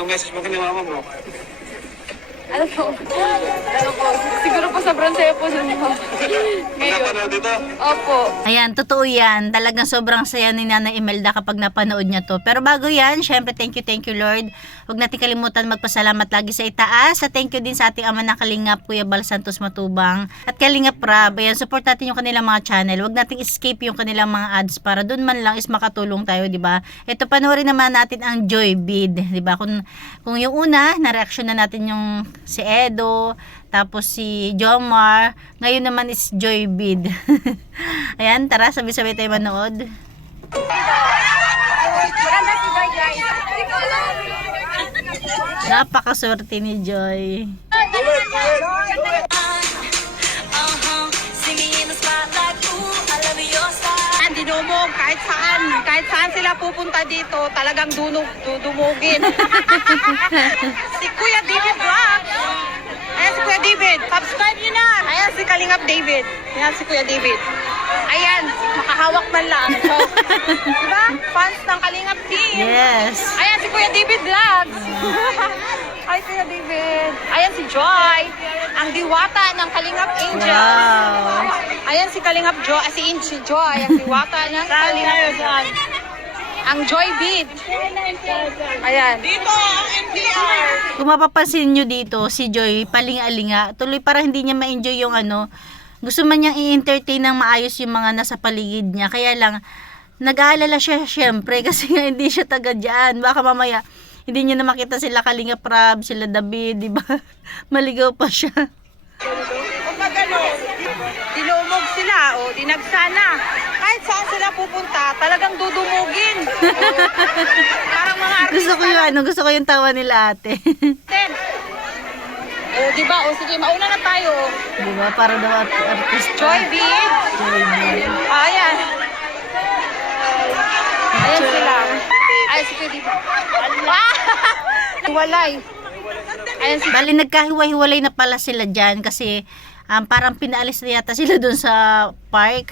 Anong message mo kay mama mo? Ano po? Siguro po sobrang saya po sa mga. Ngayon. Napanood dito? Opo. Ayan, totoo yan. Talagang sobrang saya ni Nanay Imelda kapag napanood niya to. Pero bago yan, syempre thank you Lord. Huwag natin kalimutan magpasalamat lagi sa itaas. Sa thank you din sa ating ama ng Kalingap, Kuya Bal Santos Matubang. At Kalingap Rab, ayan, support natin yung kanilang mga channel. Huwag nating escape yung kanilang mga ads para doon man lang is makatulong tayo, di ba? Ito, panoorin naman natin ang Joy Bid, di ba? Kung yung una, na-reaction na natin yung si Edo, tapos si Jomar, ngayon naman is Joy Bid. Ayan, tara, sabay-sabay tayo manood. Napakaswerte ni Joy. Dinumog kahit saan sila pupunta dito, talagang dudumugin. Si Kuya David Vlog. Ayan si Kuya David, subscribe nyo na. Ayan si Kalingap David. Ayan si Kuya David. Ayan, makahawak man lang. So, diba? Fans ng Kalingap team. Yes. Ayan si Kuya David Vlogs. Hi Kuya David. Ayan si Joy, ang diwata ng Kalingap Angel. Wow. Ayan si Kalingap Joy, si Joy, ang diwata ng Kalingap Angel. Ang Joy Beat. Ayan. Dito ang NTR. Kung mapapansin nyo dito, si Joy, palinga-linga. Tuloy para hindi niya ma-enjoy yung gusto man niyang i-entertain ng maayos yung mga nasa paligid niya. Kaya lang, nag-aalala siya syempre kasi nga hindi siya taga dyan. Baka mamaya, hindi niya na makita sila Kalingap Rab, sila David, di ba? Maligaw pa siya. Dinumog sila, dinagsana. Kahit saan sila pupunta, talagang dudumugin. Parang mga artista. Gusto ko yung tawa nila ate. Diba? Sige, mauna na tayo. Di ba? Para daw artist. Joy Beat. Joy Beat. Ayan. Ayan sila. Ay, sige, diba? Walay. Ayan si Bali, nagkahiwa-hiwalay na pala sila dyan kasi parang pinaalis na yata sila dun sa park.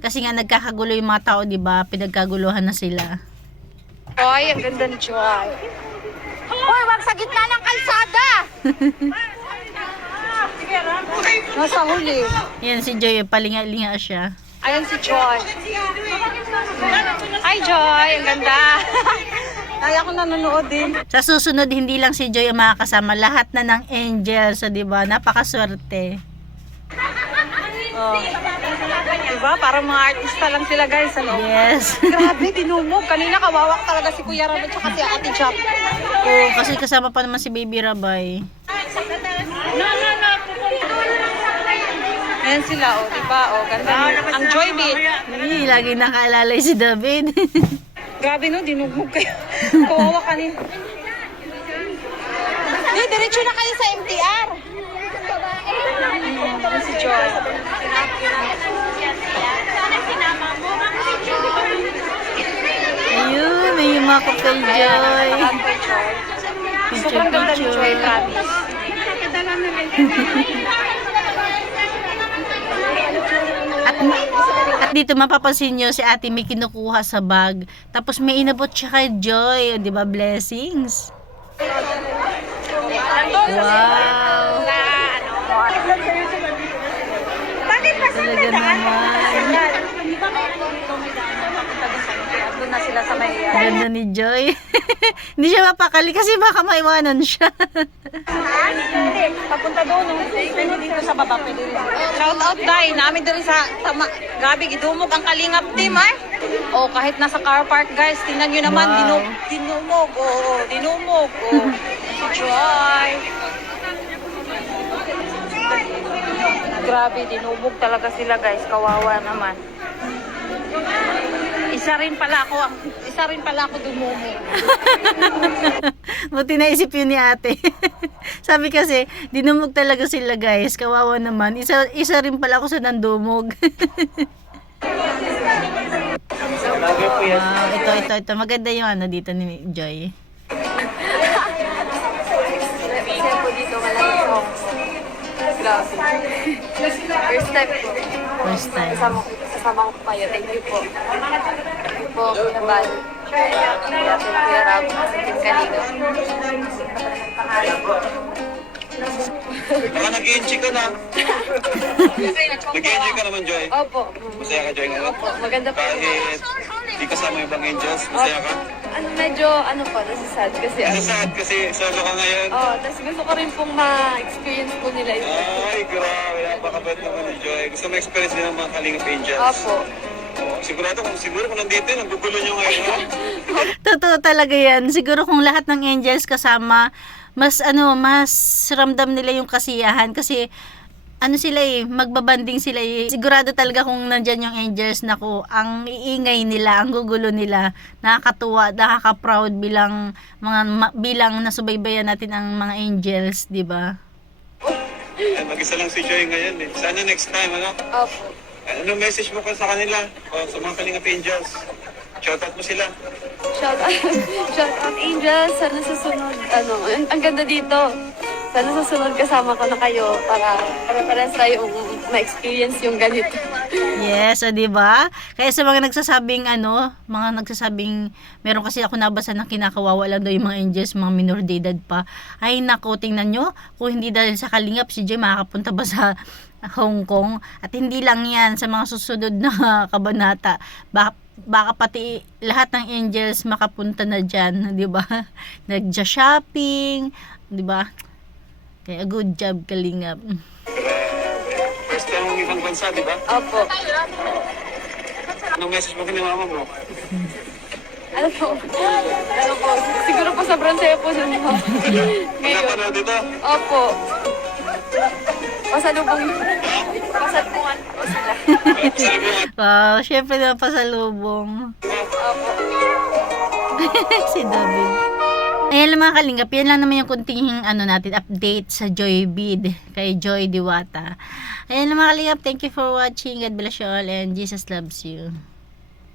Kasi nga nagkakagulo yung mga tao, di ba? Pinagkaguluhan na sila. Oy, ang ganda ni Joy. Hoy, wag sa gitna ng kalsada. Nasa huli. Yan si Joy, palinga-linga siya. Ayan si Joy. Hi Joy, ang ganda. Kaya ako nanonood din. Sa susunod, hindi lang si Joy ang makakasama. Lahat na ng angels, so, di ba? Napakaswerte. Oh. Diba? Parang mga artista lang sila guys. Ano? Yes. Grabe, dinumog. Kanina kawawak talaga si Kuya Rab at saka si Ate Jack. Oo, kasi kasama pa naman si Baby Rabay. Ayan sila, diba? Ganda. Ang Joy Beat. Lagi nakaalalay si David. Grabe no, dinumog kayo. Kawawa kanina. Diretso na kayo sa MTR. Si Joy. Ayun, may yumakap kay Joy. Sobrang ganda ni Joy, promise. At dito mapapansin nyo si ate may kinukuha sa bag. Tapos may inabot siya kay Joy. Di ba? Blessings. Wow. Bakit pa sila Talaga naman. Doon na sila sa may... Ganda ni Joy. Hindi siya mapakali kasi baka maiwanan siya. Papunta doon, pwede dito sa baba, pwede rin. Shout out dahil namin din sa Gabi, idumog ang Kalingap team, ay. O kahit nasa car park guys, tingnan nyo naman, Wow. dinumog, dinumog, si Joy. Grabe, dinumog talaga sila guys, kawawa naman. Isa rin pala ako dumumog. Buti naisip yun ni ate. Sabi kasi, dinumog talaga sila guys. Kawawa naman. Isa rin pala ako sa nandumog. Wow, ito. Maganda yung dito ni Joy. First time. Kasama ko kayo. Thank you po. Thank you po, Kuya Bal. Kuya Rab, kanino. Baka nag-enjoy ka na. Nag-enjoy ka naman, Joy. Opo. Masaya ka, Joy, ngayon. Opo, maganda po. Kahit di kasama yung ibang angels, masaya ka. Medyo, po, nasasad kasi. Nasasad kasi solo ka ngayon. Tapos gusto ko rin pong ma-experience po nila ito. Ay, grabe. Napakabait naman ni Joy. Gusto mo experience din ng mga Kalingap Angels. Opo. Oh, siguro kung nandito, naggugulo nyo ngayon, ha? Totoo talaga yan. Siguro kung lahat ng angels kasama, mas ramdam nila yung kasiyahan kasi sila magbabanding sila Sigurado talaga kung nandyan yung angels, naku, ang iingay nila, ang gugulo nila. Nakakatuwa, nakaka-proud bilang nasubaybayan natin ang mga angels, di ba? Ay, mag-isa lang si Joy ngayon, eh. Sana next time, ano? Opo. Anong message mo sa kanila? O, sa mga Kalingap Angels? Shoutout mo sila. Shout out angels. Sana susunod, ang ganda dito. Sana susunod kasama ko na kayo para parehas tayo ma-experience yung ganito. Yes, o di ba? Kaya sa mga nagsasabing meron kasi ako nabasa na kinakawawa lang daw yung mga angels, mga minor de edad pa. Ay nako, tingnan nyo, kung hindi dahil sa Kalingap, si Jay makakapunta ba sa Hong Kong? At hindi lang yan, sa mga susunod na kabanata, baka pati lahat ng angels makapunta na dyan, di ba? Nagja-shopping, di ba? Kaya good job, Kalingap. First time mong ibang bansa, di ba? Opo. Anong message mo kay mama mo? Ano po, siguro po sobrang saya po nun po. Ngayon. Napanood dito? Opo. Pasalubungan po sila. Sabi mo, Wow, syempre na pasalubong. Opo. Si David. Ayan lang mga Kalingap, yan lang naman yung kunting natin update sa Joy Bid kay Joy Diwata. Ayan lang mga Kalingap, thank you for watching. God bless you all and Jesus loves you.